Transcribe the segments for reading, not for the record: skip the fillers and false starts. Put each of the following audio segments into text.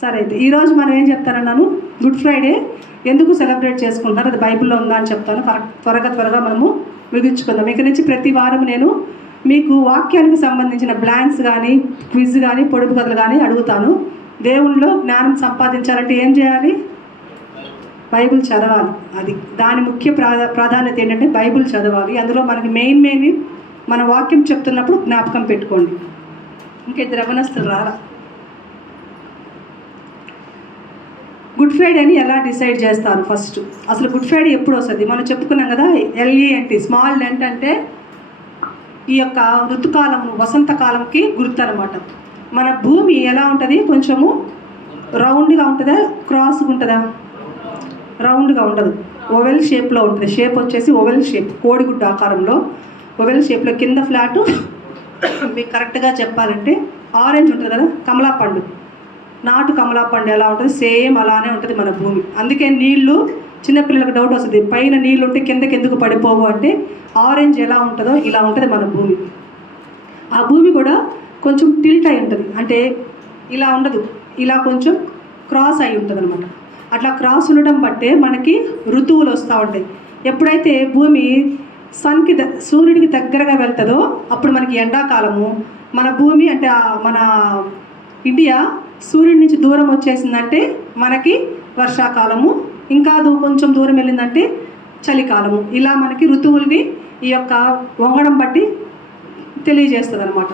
సరే, అయితే ఈరోజు మనం ఏం చెప్తానన్నాను, గుడ్ ఫ్రైడే ఎందుకు సెలబ్రేట్ చేసుకుంటారు, అది బైబిల్లో ఉందా అని చెప్తాను. త్వరగా మనము ముగించుకుందాం. ఇక నుంచి ప్రతి వారం నేను మీకు వాక్యానికి సంబంధించిన బ్లాంక్స్ కానీ, క్విజ్ కానీ, పొడుపు కథలు కానీ అడుగుతాను. దేవుళ్ళలో జ్ఞానం సంపాదించాలంటే ఏం చేయాలి? బైబిల్ చదవాలి. అది దాని ముఖ్య ప్రాధాన్యత ఏంటంటే బైబిల్ చదవాలి. అందులో మనకి మెయిన్ మన వాక్యం చెప్తున్నప్పుడు జ్ఞాపకం పెట్టుకోండి. ఇంకా ఇద్దరు యవనస్తులు రారా. గుడ్ ఫ్రైడేని ఎలా డిసైడ్ చేస్తారు? ఫస్ట్ అసలు గుడ్ ఫ్రైడే ఎప్పుడు వస్తుంది? మనం చెప్పుకున్నాం కదా, LENT, స్మాల్ లెంట్ అంటే ఈ యొక్క ఋతుకాలం, వసంతకాలంకి గుర్తు అనమాట. మన భూమి ఎలా ఉంటుంది? కొంచెము రౌండ్గా ఉంటుందా, క్రాస్గా ఉంటుందా? రౌండ్గా ఉండదు, ఓవెల్ షేప్లో ఉంటుంది. షేప్ వచ్చేసి ఓవెల్ షేప్, కోడిగుడ్డు ఆకారంలో ఓవెల్ షేప్లో. కింద ఫ్లాటు మీకు కరెక్ట్గా చెప్పాలంటే ఆరెంజ్ ఉంటుంది కదా, కమలా పండు, నాటు కమలా పండు ఎలా ఉంటుంది సేమ్ అలానే ఉంటుంది మన భూమి. అందుకే నీళ్లు, చిన్నపిల్లలకు డౌట్ వస్తుంది, పైన నీళ్ళు ఉంటే కిందకి ఎందుకు పడిపోవు అంటే ఆరెంజ్ ఎలా ఉంటుందో ఇలా ఉంటుంది మన భూమి. ఆ భూమి కూడా కొంచెం టిల్ట్ అయి ఉంటుంది, అంటే ఇలా ఉండదు, ఇలా కొంచెం క్రాస్ అయి ఉంటుంది అనమాట. అట్లా క్రాస్ ఉండడం బట్టే మనకి ఋతువులు వస్తూ ఉంటాయి. ఎప్పుడైతే భూమి సూర్యుడికి దగ్గరగా వెళ్తుందో అప్పుడు మనకి ఎండాకాలము. మన భూమి అంటే మన ఇండియా సూర్యుడి నుంచి దూరం వచ్చేసిందంటే మనకి వర్షాకాలము, ఇంకా కొంచెం దూరం వెళ్ళిందంటే చలికాలము. ఇలా మనకి ఋతువుల్ని ఈ యొక్క వంగడం బట్టి తెలియజేస్తుంది అనమాట.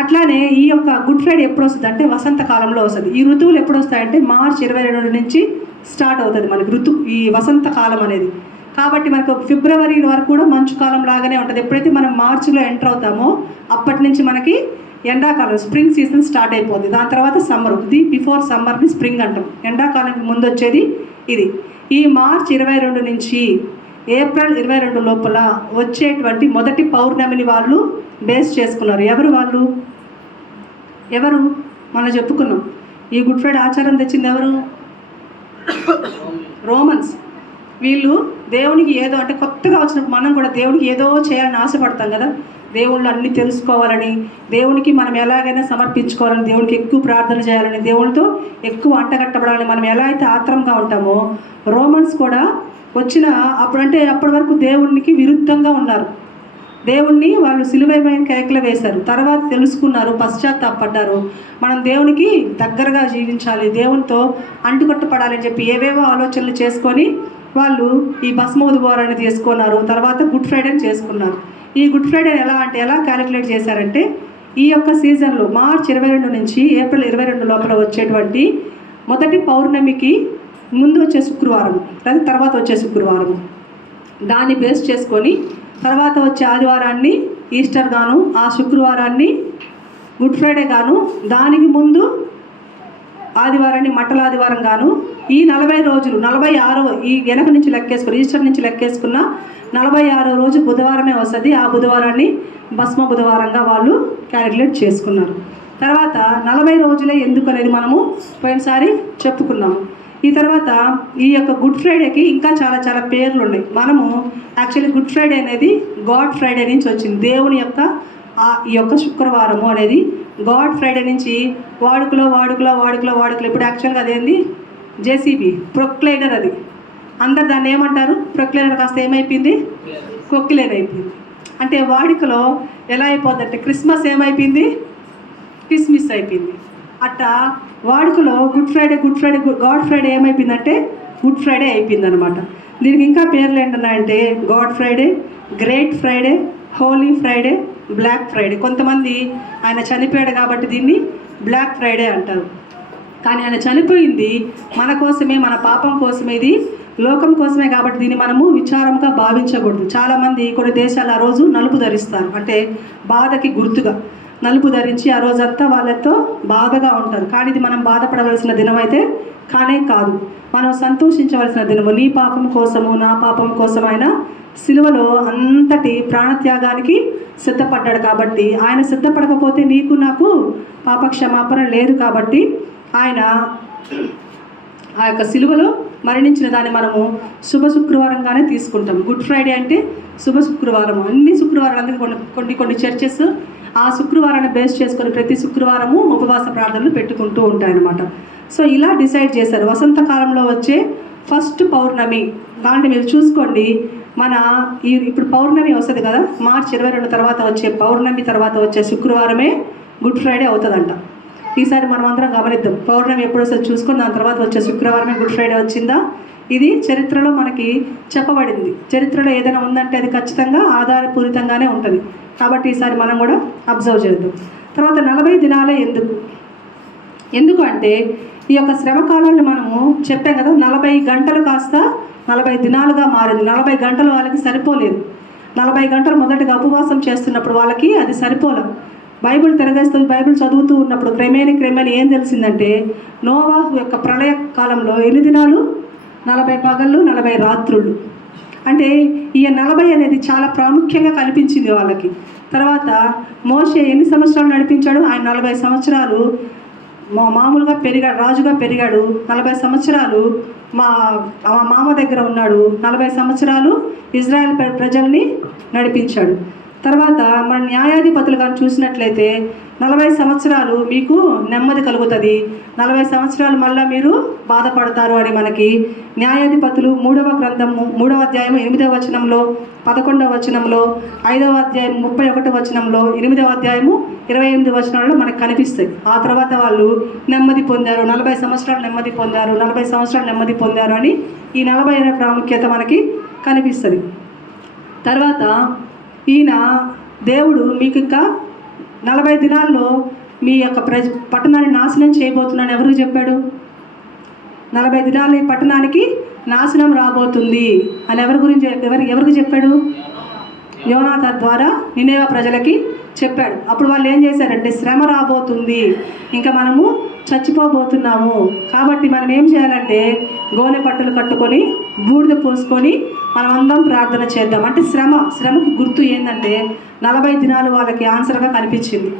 అట్లానే ఈ యొక్క గుడ్ ఫ్రైడే ఎప్పుడు వస్తుంది అంటే వసంతకాలంలో వస్తుంది. ఈ ఋతువులు ఎప్పుడు వస్తాయంటే మార్చి 22 నుంచి స్టార్ట్ అవుతుంది మనకి ఈ వసంతకాలం అనేది. కాబట్టి మనకు ఫిబ్రవరి వరకు కూడా మంచు కాలం లాగానే ఉంటుంది. ఎప్పుడైతే మనం మార్చిలో ఎంటర్ అవుతామో అప్పటి నుంచి మనకి ఎండాకాలం, స్ప్రింగ్ సీజన్ స్టార్ట్ అయిపోతుంది. దాని తర్వాత సమ్మర్, ఇది బిఫోర్ సమ్మర్ని స్ప్రింగ్ అంటాం. ఎండాకాలానికి ముందు వచ్చేది ఇది. ఈ మార్చి 22 నుంచి ఏప్రిల్ 22 లోపల వచ్చేటువంటి మొదటి పౌర్ణమిని వాళ్ళు బేస్ చేసుకున్నారు. ఎవరు మనం చెప్పుకున్నాం. ఈ గుడ్ ఫ్రైడే ఆచారం తెచ్చింది ఎవరు? రోమన్స్. వీళ్ళు దేవునికి ఏదో అంటే కొత్తగా వచ్చినప్పుడు మనం కూడా దేవునికి ఏదో చేయాలని ఆశపడతాం కదా, దేవుళ్ళు అన్నీ తెలుసుకోవాలని, దేవునికి మనం ఎలాగైనా సమర్పించుకోవాలని, దేవునికి ఎక్కువ ప్రార్థన చేయాలని, దేవునితో ఎక్కువ అంటగట్టబడాలని మనం ఎలా అయితే ఆత్రంగా ఉంటామో రోమన్స్ కూడా అప్పటి వరకు దేవునికి విరుద్ధంగా ఉన్నారు. దేవుణ్ణి వాళ్ళు సిలువైన కేకలు వేశారు. తర్వాత తెలుసుకున్నారు, పశ్చాత్తాపడ్డారు. మనం దేవునికి దగ్గరగా జీవించాలి, దేవునితో అంటుకట్టుపడాలని చెప్పి ఏవేవో ఆలోచనలు చేసుకొని వాళ్ళు ఈ భస్మోద్భవాన్ని తీసుకున్నారు. తర్వాత గుడ్ ఫ్రైడేని చేసుకున్నారు. ఈ గుడ్ ఫ్రైడే ఎలా క్యాలిక్యులేట్ చేశారంటే ఈ యొక్క సీజన్లో మార్చి 22 నుంచి ఏప్రిల్ 22 లోపల వచ్చేటువంటి మొదటి పౌర్ణమికి ముందు వచ్చే శుక్రవారం, లేదా తర్వాత వచ్చే శుక్రవారం, దాన్ని బేస్ చేసుకొని తర్వాత వచ్చే ఆదివారాన్ని ఈస్టర్ గాను, ఆ శుక్రవారాన్ని గుడ్ ఫ్రైడే గాను, దానికి ముందు ఆదివారాన్ని మట్టల ఆదివారం గాను, ఈ 40 రోజులు 46వ ఈ వెనక నుంచి లెక్కేసుకుని ఈస్టర్ నుంచి లెక్కేసుకున్న 46వ రోజు బుధవారమే వస్తుంది. ఆ బుధవారాన్ని భస్మ బుధవారంగా వాళ్ళు క్యాలిక్యులేట్ చేసుకున్నారు. తర్వాత 40 రోజులే ఎందుకు అనేది మనము పోయినసారి చెప్పుకున్నాము. ఈ తర్వాత ఈ యొక్క గుడ్ ఫ్రైడేకి ఇంకా చాలా పేర్లు ఉన్నాయి. మనము యాక్చువల్లీ గుడ్ ఫ్రైడే అనేది గాడ్ ఫ్రైడే నుంచి వచ్చింది. దేవుని యొక్క ఈ యొక్క శుక్రవారము అనేది గాడ్ ఫ్రైడే నుంచి వాడుకలో ఇప్పుడు యాక్చువల్గా అదేంది JCB ప్రొక్లైనర్. అది అందరు దాన్ని ఏమంటారు? ప్రొక్లైనర్ కాస్త ఏమైపోయింది? కొక్కిలైన్ అయిపోయింది. అంటే వాడుకలో ఎలా అయిపోద్ది అంటే క్రిస్మస్ ఏమైపోయింది? క్రిస్మస్ అయిపోయింది. అట్టా వాడుకలో గుడ్ ఫ్రైడే గాడ్ ఫ్రైడే ఏమైపోయిందంటే గుడ్ ఫ్రైడే అయిపోయింది అనమాట. దీనికి ఇంకా పేర్లు ఏంటన్నాయంటే God Friday, great Friday, holy Friday, black Friday. కొంతమంది ఆయన చనిపోయాడు కాబట్టి దీన్ని బ్లాక్ ఫ్రైడే అంటారు. కానీ ఆయన చనిపోయింది మన కోసమే, మన పాపం కోసమే, ఇది లోకం కోసమే కాబట్టి దీన్ని మనము విచారంగా భావించకూడదు. చాలామంది కొన్ని దేశాలు ఆ రోజు నలుపు ధరిస్తారు, అంటే బాధకి గుర్తుగా నలుపు ధరించి ఆ రోజంతా వాళ్ళతో బాధగా ఉంటారు. కానీ ఇది మనం బాధపడవలసిన దినం అయితే కానే కాదు, మనం సంతోషించవలసిన దినము. నీ పాపం కోసము నా పాపం కోసం ఆయన సిలువలో అంతటి ప్రాణత్యాగానికి సిద్ధపడ్డాడు. కాబట్టి ఆయన సిద్ధపడకపోతే నీకు నాకు పాప క్షమాపణ లేదు. కాబట్టి ఆయన ఆ యొక్క సిలువలో మరణించిన దాన్ని మనము శుభ శుక్రవారంగానే తీసుకుంటాం. గుడ్ ఫ్రైడే అంటే శుభ శుక్రవారం. అన్ని శుక్రవారాలు అందుకే కొన్ని చర్చెస్ ఆ శుక్రవారాన్ని బేస్ చేసుకొని ప్రతి శుక్రవారము ఉపవాస ప్రార్థనలు పెట్టుకుంటూ ఉంటాయన్నమాట. సో ఇలా డిసైడ్ చేశారు. వసంతకాలంలో వచ్చే ఫస్ట్ పౌర్ణమి. దాంట్లో మీరు చూసుకోండి, మన ఇప్పుడు పౌర్ణమి వస్తుంది కదా, మార్చి 22 తర్వాత వచ్చే పౌర్ణమి తర్వాత వచ్చే శుక్రవారమే గుడ్ ఫ్రైడే అవుతుందంట. ఈసారి మనం అందరం గమనిద్దాం, పౌర్ణమి ఎప్పుడు వస్తుంది చూసుకొని దాని తర్వాత వచ్చే శుక్రవారమే గుడ్ ఫ్రైడే వచ్చిందా. ఇది చరిత్రలో మనకి చెప్పబడింది. చరిత్రలో ఏదైనా ఉందంటే అది ఖచ్చితంగా ఆధారపూరితంగానే ఉంటుంది. కాబట్టి ఈసారి మనం కూడా అబ్జర్వ్ చేద్దాం. తర్వాత 40 దినాలే ఎందుకు అంటే ఈ యొక్క శ్రమకాలాన్ని మనము చెప్పాం కదా, 40 గంటలు కాస్త 40 దినాలుగా మారింది. 40 గంటలు వాళ్ళకి సరిపోలేదు. 40 గంటలు మొదటిగా ఉపవాసం చేస్తున్నప్పుడు వాళ్ళకి అది సరిపోలేదు. బైబిల్ తిరగేస్తూ బైబిల్ చదువుతూ ఉన్నప్పుడు క్రమేణి ఏం తెలిసిందంటే, నోవాహు యొక్క ప్రళయ కాలంలో ఎన్ని దినాలు? 40 పగళ్ళు 40 రాత్రులు. అంటే ఈ 40 అనేది చాలా ప్రాముఖ్యంగా కనిపించింది వాళ్ళకి. తర్వాత మోషే ఎన్ని సంవత్సరాలు నడిపించాడు? ఆయన 40 సంవత్సరాలు మామూలుగా పెరిగాడు, రాజుగా పెరిగాడు. 40 సంవత్సరాలు మా మామ దగ్గర ఉన్నాడు. 40 సంవత్సరాలు ఇజ్రాయెల్ ప్రజల్ని నడిపించాడు. తర్వాత మన న్యాయాధిపతులు కానీ చూసినట్లయితే 40 సంవత్సరాలు మీకు నెమ్మది కలుగుతుంది, 40 సంవత్సరాలు మళ్ళీ మీరు బాధపడతారు అని మనకి న్యాయాధిపతులు 3వ గ్రంథము 3వ అధ్యాయం 8వ వచనంలో, 11వ వచనంలో, 5వ అధ్యాయం 31వ వచనంలో, 8వ అధ్యాయము 28 వచనాల్లో మనకు కనిపిస్తాయి. ఆ తర్వాత వాళ్ళు నెమ్మది పొందారు, 40 సంవత్సరాలు నెమ్మది పొందారు, 40 సంవత్సరాలు నెమ్మది పొందారు అని ఈ 40 అనే ప్రాముఖ్యత మనకి కనిపిస్తుంది. తర్వాత ఈయన దేవుడు మీకు ఇంకా 40 దినాల్లో మీ యొక్క పట్టణాన్ని నాశనం చేయబోతున్నాను ఎవరికి చెప్పాడు? 40 దినాలు ఈ పట్టణానికి నాశనం రాబోతుంది అని ఎవరికి చెప్పాడు? యోనాథన్ ద్వారా నినేవే ప్రజలకి చెప్పాడు. అప్పుడు వాళ్ళు ఏం చేశారంటే, శ్రమ రాబోతుంది, ఇంకా మనము చచ్చిపోబోతున్నాము, కాబట్టి మనం ఏం చేయాలంటే గోనె పట్టులు కట్టుకొని బూడిద పోసుకొని మనం అందరం ప్రార్థన చేద్దాం. అంటే శ్రమకి గుర్తు ఏంటంటే 40 దినాలు వాళ్ళకి ఆన్సర్గా కనిపించింది.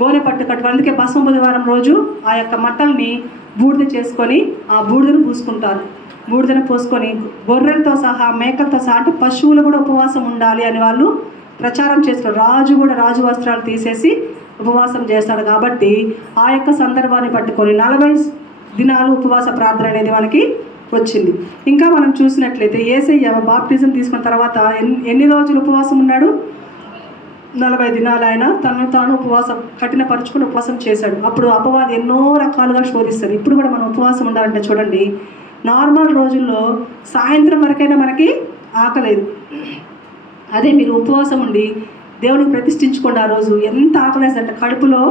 గోనె పట్టు కట్టుకొని, అందుకే బసవ బుధవారం రోజు ఆ యొక్క మట్టల్ని బూడిద చేసుకొని ఆ బూడిదను పూసుకుంటారు. బూడిదను పోసుకొని గొర్రెలతో సహా మేకలతో సహా, అంటే పశువులు కూడా ఉపవాసం ఉండాలి అని వాళ్ళు ప్రచారం చేస్తారు. రాజు కూడా రాజు వస్త్రాలు తీసేసి ఉపవాసం చేస్తాడు. కాబట్టి ఆ యొక్క సందర్భాన్ని పట్టుకొని 40 దినాలు ఉపవాస ప్రార్థన అనేది మనకి వచ్చింది. ఇంకా మనం చూసినట్లయితే యేసయ్య బాప్టిజం తీసుకున్న తర్వాత ఎన్ని రోజులు ఉపవాసం ఉన్నాడు? 40 దినాలు ఆయన తను తాను కఠినపరుచుకుని ఉపవాసం చేశాడు. అప్పుడు అపవాది ఎన్నో రకాలుగా శోధిస్తాడు. ఇప్పుడు కూడా మనం ఉపవాసం ఉండాలంటే చూడండి, నార్మల్ రోజుల్లో సాయంత్రం వరకైనా మనకి ఆకలేదు. అదే మీరు ఉపవాసం ఉండి దేవునికి ప్రతిష్ఠించుకోండి, ఆ రోజు ఎంత ఆకలేదంటే కడుపులో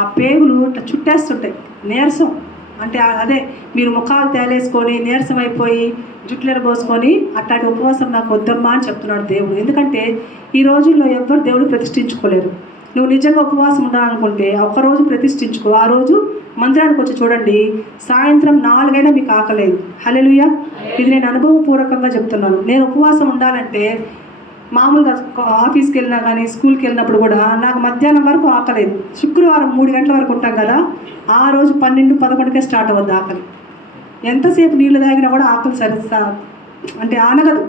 ఆ పేగులు ఇట్లా చుట్టేస్తుంటాయి, నీరసం. అంటే అదే మీరు ముఖాలు తేలేసుకొని నీరసం అయిపోయి జుట్లెర పోసుకొని అట్లాంటి ఉపవాసం నాకు వద్దమ్మా అని చెప్తున్నాడు దేవుడు. ఎందుకంటే ఈ రోజుల్లో ఎవ్వరు దేవుడు ప్రతిష్ఠించుకోలేరు. నువ్వు నిజంగా ఉపవాసం ఉండాలనుకుంటే ఒకరోజు ప్రతిష్ఠించుకో. ఆ రోజు మందిరానికి వచ్చి చూడండి, సాయంత్రం 4 అయినా మీకు ఆకలేదు. హల్లెలూయా. ఇది నేను అనుభవపూర్వకంగా చెప్తున్నాను. నేను ఉపవాసం ఉండాలంటే మామూలుగా ఆఫీస్కి వెళ్ళినా కానీ స్కూల్కి వెళ్ళినప్పుడు కూడా నాకు మధ్యాహ్నం వరకు ఆకలేదు. శుక్రవారం 3 గంటల వరకు ఉంటాం కదా, ఆ రోజు 12-11కే స్టార్ట్ అవ్వద్దు ఆకలి. ఎంతసేపు నీళ్ళు తాగినా కూడా ఆకలి అంటే ఆనగదు.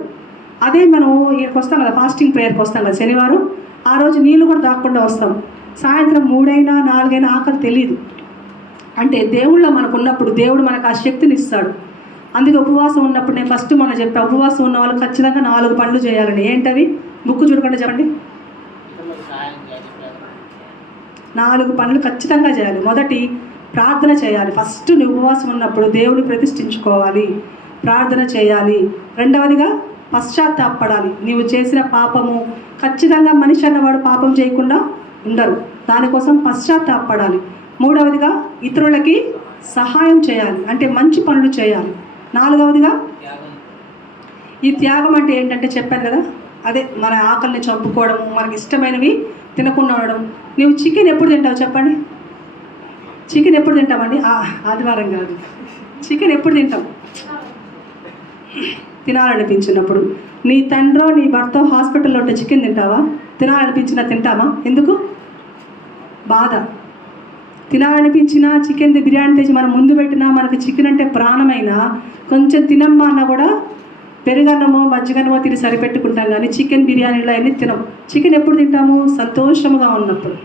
అదే మనం ఇక్కడికి వస్తాం కదా, ఫాస్టింగ్ ప్రేయర్కి వస్తాం కదా శనివారం, ఆ రోజు నీళ్ళు కూడా తాగకుండా వస్తాం. సాయంత్రం 3 అయినా 4 అయినా ఆకలి తెలియదు. అంటే దేవుళ్ళో మనకు ఉన్నప్పుడు దేవుడు మనకు ఆ శక్తిని ఇస్తాడు. అందుకే ఉపవాసం ఉన్నప్పుడు నేను ఫస్ట్ మనం చెప్పా, ఉపవాసం ఉన్న వాళ్ళు ఖచ్చితంగా 4 పనులు చేయాలని. ఏంటవి? బుక్ చూడకుండా చెప్పండి. 4 పనులు ఖచ్చితంగా చేయాలి. మొదటి, ప్రార్థన చేయాలి. ఫస్ట్ నువ్వు ఉపవాసం ఉన్నప్పుడు దేవుడిని ప్రతిష్ఠించుకోవాలి, ప్రార్థన చేయాలి. రెండవదిగా పశ్చాత్తాపడాలి. నీవు చేసిన పాపము, ఖచ్చితంగా మనిషి అన్నవాడు పాపం చేయకుండా ఉండరు, దానికోసం పశ్చాత్తాపడాలి. మూడవదిగా ఇతరులకి సహాయం చేయాలి, అంటే మంచి పనులు చేయాలి. 4వదిగా ఈ త్యాగం అంటే ఏంటంటే చెప్పాను కదా, అదే మన ఆకలిని చంపుకోవడము, మనకి ఇష్టమైనవి తినకుండా ఉండడం. నువ్వు చికెన్ ఎప్పుడు తింటావు చెప్పండి? చికెన్ ఎప్పుడు తింటామండి? ఆదివారం కాదు, చికెన్ ఎప్పుడు తింటాం? తినాలనిపించినప్పుడు. నీ తండ్రో నీ భర్త హాస్పిటల్లో ఉంటే చికెన్ తింటావా? తినాలనిపించినా తింటామా? ఎందుకు? బాధ. తినాలనిపించినా చికెన్ బిర్యానీ తెచ్చి మనం ముందు పెట్టినా, మనకు చికెన్ అంటే ప్రాణమైనా కొంచెం తినమ్మా అన్నా కూడా పెరుగన్నమో మజ్జిగన్నమో తిని సరిపెట్టుకుంటాం, కానీ చికెన్ బిర్యానీలో అన్నీ తినం. చికెన్ ఎప్పుడు తింటాము? సంతోషముగా ఉన్నప్పుడు.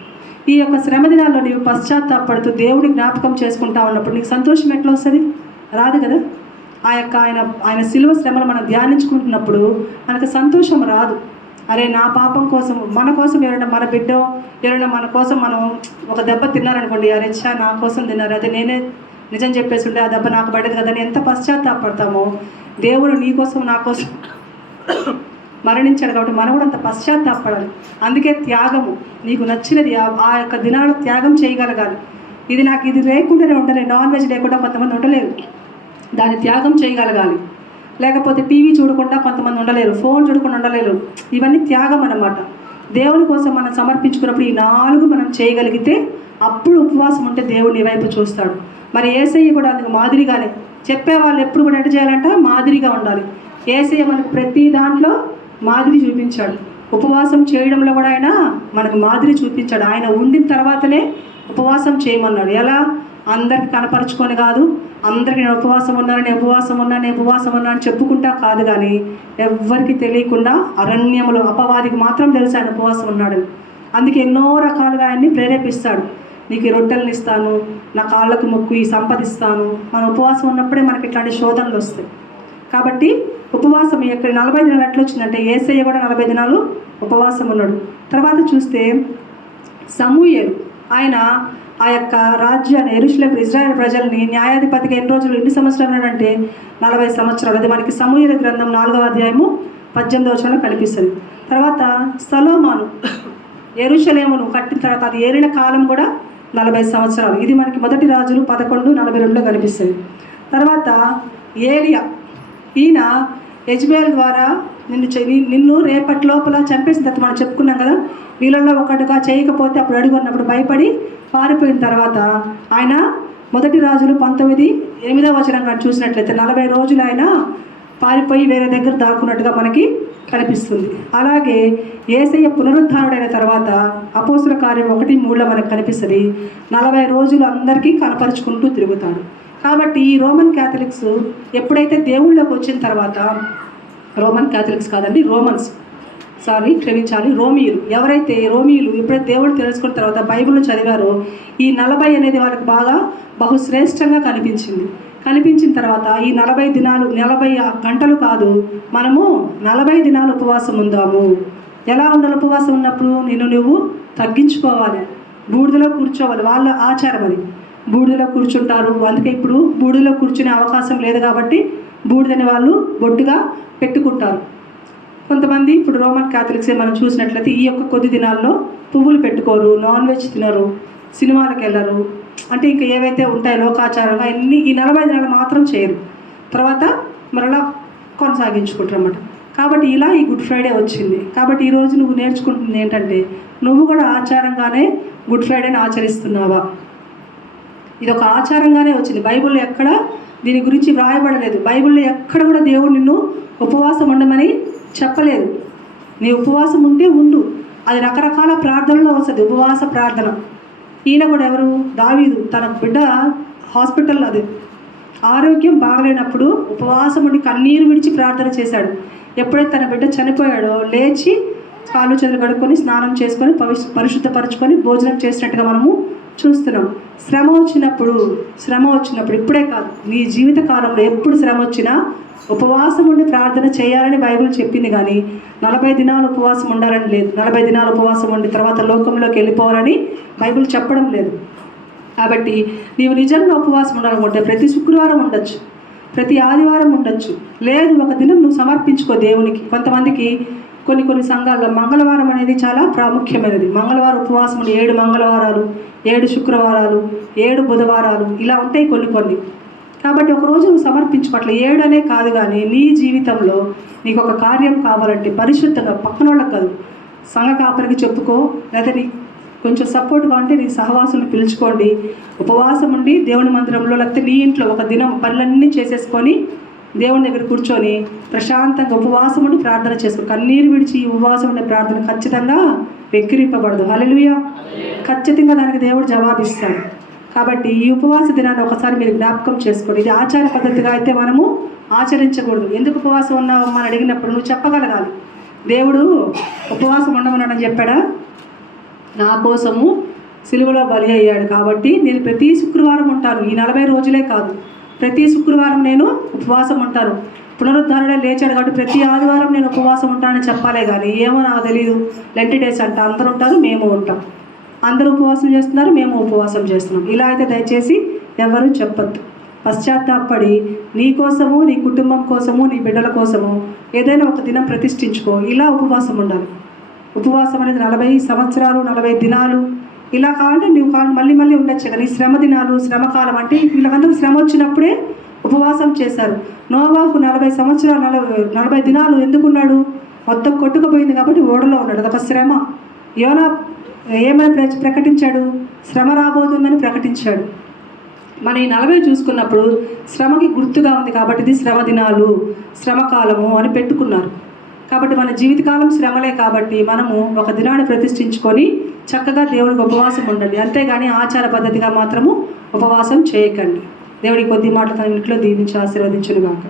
ఈ యొక్క శ్రమ దినాల్లో నీవు పశ్చాత్తాపడుతూ దేవుడిని జ్ఞాపకం చేసుకుంటా ఉన్నప్పుడు నీకు సంతోషం ఎట్లా వస్తుంది? రాదు కదా. ఆయన శిలువ శ్రమను మనం ధ్యానించుకుంటున్నప్పుడు మనకు సంతోషం రాదు. అరే నా పాపం కోసం, మన కోసం ఎవరైనా మన బిడ్డో ఎవరైనా మన కోసం మనం ఒక దెబ్బ తిన్నారనుకోండి, అరే ఛా నా కోసం తిన్నారు, అదే నేనే నిజం చెప్పేసి ఉండే ఆ దెబ్బ నాకు పడేది కదా అని ఎంత పశ్చాత్తాపడతామో, దేవుడు నీ కోసం నా కోసం మరణించాడు కాబట్టి మనం కూడా అంత పశ్చాత్తాపడాలి. అందుకే త్యాగము, నీకు నచ్చినది ఆ యొక్క దినాలు త్యాగం చేయగలగాలి. ఇది లేకుండానే ఉండలేదు. నాన్ వెజ్ లేకుండా కొంతమంది ఉండలేరు, దాన్ని త్యాగం చేయగలగాలి. లేకపోతే టీవీ చూడకుండా కొంతమంది ఉండలేరు, ఫోన్ చూడకుండా ఉండలేరు. ఇవన్నీ త్యాగం అన్నమాట. దేవుని కోసం మనం సమర్పించుకున్నప్పుడు ఈ 4 మనం చేయగలిగితే అప్పుడు ఉపవాసం ఉంటే దేవుడు నీ వైపు చూస్తాడు. మరి యేసయ్య కూడా అందుకు మాదిరిగానే చెప్పేవాళ్ళు ఎప్పుడు కూడా ఎట్లా చేయాలంట? మాదిరిగా ఉండాలి. యేసయ్య మనకు ప్రతి దాంట్లో మాదిరి చూపించాడు. ఉపవాసం చేయడంలో కూడా ఆయన మనకు మాదిరి చూపించాడు. ఆయన ఉండిన తర్వాతనే ఉపవాసం చేయమన్నాడు. ఎలా? అందరికి కనపరుచుకొని కాదు, అందరికి నేను ఉపవాసం ఉన్నా అని చెప్పుకుంటా కాదు, కానీ ఎవ్వరికి తెలియకుండా అరణ్యములో అపవాదికి మాత్రం తెలుసు ఆయన ఉపవాసం ఉన్నాడని. అందుకే ఎన్నో రకాలుగా ఆయన్ని ప్రేరేపిస్తాడు. నీకు ఈ రొట్టెలను ఇస్తాను, నా కాళ్ళకు మొక్కు, ఈ సంపదిస్తాను. మన ఉపవాసం ఉన్నప్పుడే మనకి ఇట్లాంటి శోధనలు వస్తాయి. కాబట్టి ఉపవాసం ఇక్కడ 40 దినాలు ఎట్లా వచ్చిందంటే, యేసయ్య కూడా 40 దినాలు ఉపవాసం ఉన్నాడు. తర్వాత చూస్తే సమూయేలు, ఆయన ఆ యొక్క రాజ్యాన్ని యెరూషలేము ఇజ్రాయెల్ ప్రజల్ని న్యాయాధిపతిగా ఎన్ని సంవత్సరాలు ఉన్నాడంటే 40 సంవత్సరాలు. అది మనకి సమూయేలు గ్రంథం 4వ అధ్యాయము 18వ వచనంలో కనిపిస్తుంది. తర్వాత సొలొమోను యెరూషలేమును కట్టిన తర్వాత అది ఏలిన కాలం కూడా 40 సంవత్సరాలు. ఇది మనకి మొదటి రాజులు 11:42లో కనిపిస్తుంది. తర్వాత ఏలియా, ఈయన యెజ్బేల్ ద్వారా నిన్ను రేపటి లోపల చంపేసిన తర్వాత మనం చెప్పుకున్నాం కదా, వీళ్ళల్లో ఒకటిగా చేయకపోతే అప్పుడు అడుగున్నప్పుడు భయపడి పారిపోయిన తర్వాత ఆయన మొదటి రాజులు 19:8వ వచనం కానీ చూసినట్లయితే 40 రోజులు ఆయన పారిపోయి వేరే దగ్గర దాక్కున్నట్టుగా మనకి కనిపిస్తుంది. అలాగే యేసయ్య పునరుద్ధానుడైన తర్వాత అపోస్తుల కార్యం 1:3లో మనకు కనిపిస్తుంది. 40 రోజులు అందరికీ కనపరుచుకుంటూ తిరుగుతాడు. కాబట్టి ఈ రోమన్ క్యాథలిక్స్ ఎప్పుడైతే దేవుళ్ళలోకి వచ్చిన తర్వాత, రోమన్ క్యాథలిక్స్ కాదండి, రోమియులు, ఎవరైతే రోమియులు ఎప్పుడైతే దేవుడు తెలుసుకున్న తర్వాత బైబిల్ను చదివారో ఈ 40 అనేది వాళ్ళకి బాగా బహుశ్రేష్టంగా కనిపించిన తర్వాత ఈ 40 దినాలు 40 గంటలు కాదు, మనము 40 దినాలు ఉపవాసం ఉందాము. ఎలా ఉండాలి? ఉపవాసం ఉన్నప్పుడు నువ్వు తగ్గించుకోవాలి, బూడిదలో కూర్చోవాలి. వాళ్ళ ఆచారం అది, బూడిదలో కూర్చుంటారు. అందుకే ఇప్పుడు బూడిదలో కూర్చునే అవకాశం లేదు కాబట్టి బూడిదని వాళ్ళు బొట్టుగా పెట్టుకుంటారు. కొంతమంది ఇప్పుడు రోమన్ క్యాథలిక్సే మనం చూసినట్లయితే ఈ యొక్క కొద్ది దినాల్లో పువ్వులు పెట్టుకోరు, నాన్ వెజ్ తినరు, సినిమాలకు వెళ్ళరు, అంటే ఇంకా ఏవైతే ఉంటాయో లోకాచారంగా అన్నీ ఈ 40 దినాలు మాత్రం చేయరు. తర్వాత మరలా కొనసాగించుకుంటారు అన్నమాట. కాబట్టి ఇలా ఈ గుడ్ ఫ్రైడే వచ్చింది. కాబట్టి ఈరోజు నువ్వు నేర్చుకుంటుంది ఏంటంటే, నువ్వు కూడా ఆచారంగానే గుడ్ ఫ్రైడేని ఆచరిస్తున్నావా? ఇది ఒక ఆచారంగానే వచ్చింది. బైబిల్లో ఎక్కడ దీని గురించి వ్రాయబడలేదు. బైబిల్లో ఎక్కడ కూడా దేవుడు నిన్ను ఉపవాసం ఉండమని చెప్పలేదు. నీ ఉపవాసం ఉంటే ఉండు, అది రకరకాల ప్రార్థనలో వస్తుంది. ఉపవాస ప్రార్థన. ఈయన కూడా ఎవరు? దావీదు తన బిడ్డ హాస్పిటల్లో అది ఆరోగ్యం బాగలేనప్పుడు ఉపవాసం ఉండి కన్నీరు విడిచి ప్రార్థన చేశాడు. ఎప్పుడైతే తన బిడ్డ చనిపోయాడో లేచి కాళ్ళు చేతులు కడుక్కొని స్నానం చేసుకొని పరిశుద్ధపరచుకొని భోజనం చేసినట్టుగా మనము చూస్తున్నాం. శ్రమ వచ్చినప్పుడు ఇప్పుడే కాదు, నీ జీవిత కాలంలో ఎప్పుడు శ్రమ వచ్చినా ఉపవాసం ఉండి ప్రార్థన చేయాలని బైబిల్ చెప్పింది, కానీ 40 దినాలు ఉపవాసం ఉండాలని లేదు. 40 దినాలు ఉపవాసం ఉండి తర్వాత లోకంలోకి వెళ్ళిపోవాలని బైబిల్ చెప్పడం లేదు. కాబట్టి నీవు నిజంగా ఉపవాసం ఉండాలనుకుంటే ప్రతి శుక్రవారం ఉండొచ్చు, ప్రతి ఆదివారం ఉండొచ్చు, లేదు ఒక దినం నువ్వు సమర్పించుకో దేవునికి. కొంతమందికి కొన్ని సంఘాల్లో మంగళవారం అనేది చాలా ప్రాముఖ్యమైనది. మంగళవారం ఉపవాసం ఉండి 7 మంగళవారాలు, 7 శుక్రవారాలు, 7 బుధవారాలు ఇలా ఉంటాయి కొన్ని. కాబట్టి ఒకరోజు నువ్వు సమర్పించుకోవట్లే 7 అనే కాదు, కానీ నీ జీవితంలో నీకు ఒక కార్యం కావాలంటే పరిశుద్ధంగా పక్కన వాళ్ళకి కాదు, సంఘ కాపరికి చెప్పుకో, లేదా నీ కొంచెం సపోర్ట్గా ఉంటే నీ సహవాసులను పిలుచుకోండి. ఉపవాసం ఉండి దేవుని మందిరంలో లేకపోతే నీ ఇంట్లో ఒక దినం పనులన్నీ చేసేసుకొని దేవుని దగ్గర కూర్చొని ప్రశాంతంగా ఉపవాసం ఉండి ప్రార్థన చేసుకో. కన్నీరు విడిచి ఉపవాసం ఉండే ప్రార్థన ఖచ్చితంగా వెక్కిరింపబడదు. హల్లెలూయా. ఖచ్చితంగా దానికి దేవుడు జవాబిస్తాడు. కాబట్టి ఈ ఉపవాస దినాన్ని ఒకసారి మీరు జ్ఞాపకం చేసుకోండి. ఇది ఆచార పద్ధతిగా అయితే మనము ఆచరించకూడదు. ఎందుకు ఉపవాసం ఉన్నావమ్మా అని అడిగినప్పుడు నువ్వు చెప్పగలగాలి. దేవుడు ఉపవాసం ఉండమన్నాడని చెప్పాడా? నా కోసము సిలువలో బలి అయ్యాడు. కాబట్టి నేను ప్రతి శుక్రవారం ఉంటాను. ఈ 40 రోజులే కాదు, ప్రతి శుక్రవారం నేను ఉపవాసం ఉంటాను. పునరుద్ధరణే లేచాడు కాబట్టి ప్రతి ఆదివారం నేను ఉపవాసం ఉంటానని చెప్పాలే కానీ ఏమో నాకు తెలియదు. లెంటి డేస్ అంట, అందరూ ఉంటారు, మేము ఉంటాం. అందరూ ఉపవాసం చేస్తున్నారు, మేము ఉపవాసం చేస్తున్నాం. ఇలా అయితే దయచేసి ఎవరు చెప్పొద్దు. పశ్చాత్తాపడి నీ కోసము, నీ కుటుంబం కోసము, నీ బిడ్డల కోసము ఏదైనా ఒక దినం ప్రతిష్ఠించుకో. ఇలా ఉపవాసం ఉండాలి. ఉపవాసం అనేది 40 సంవత్సరాలు 40 దినాలు ఇలా కావాలంటే నువ్వు మళ్ళీ ఉండొచ్చు కానీ శ్రమ దినాలు, శ్రమకాలం అంటే వీళ్ళకందరూ శ్రమ వచ్చినప్పుడే ఉపవాసం చేశారు. నోవాహు 40 సంవత్సరాలు 40 దినాలు ఎందుకున్నాడు? మొత్తం కొట్టుకుపోయింది కాబట్టి ఓడలో ఉన్నాడు. అదొక శ్రమ. యోనా ఏమని ప్రకటించాడు? శ్రమ రాబోతుందని ప్రకటించాడు. మన ఈ 40 చూసుకున్నప్పుడు శ్రమకి గుర్తుగా ఉంది కాబట్టి ఇది శ్రమ దినాలు, శ్రమకాలము అని పెట్టుకున్నారు. కాబట్టి మన జీవితకాలం శ్రమలే కాబట్టి మనము ఒక దినాన్ని ప్రతిష్ఠించుకొని చక్కగా దేవుడికి ఉపవాసం ఉండండి. అంతేగాని ఆచార పద్ధతిగా మాత్రము ఉపవాసం చేయకండి. దేవుడి కొద్ది మాటలు తన ఇంట్లో దీవించి ఆశీర్వదించును గాక.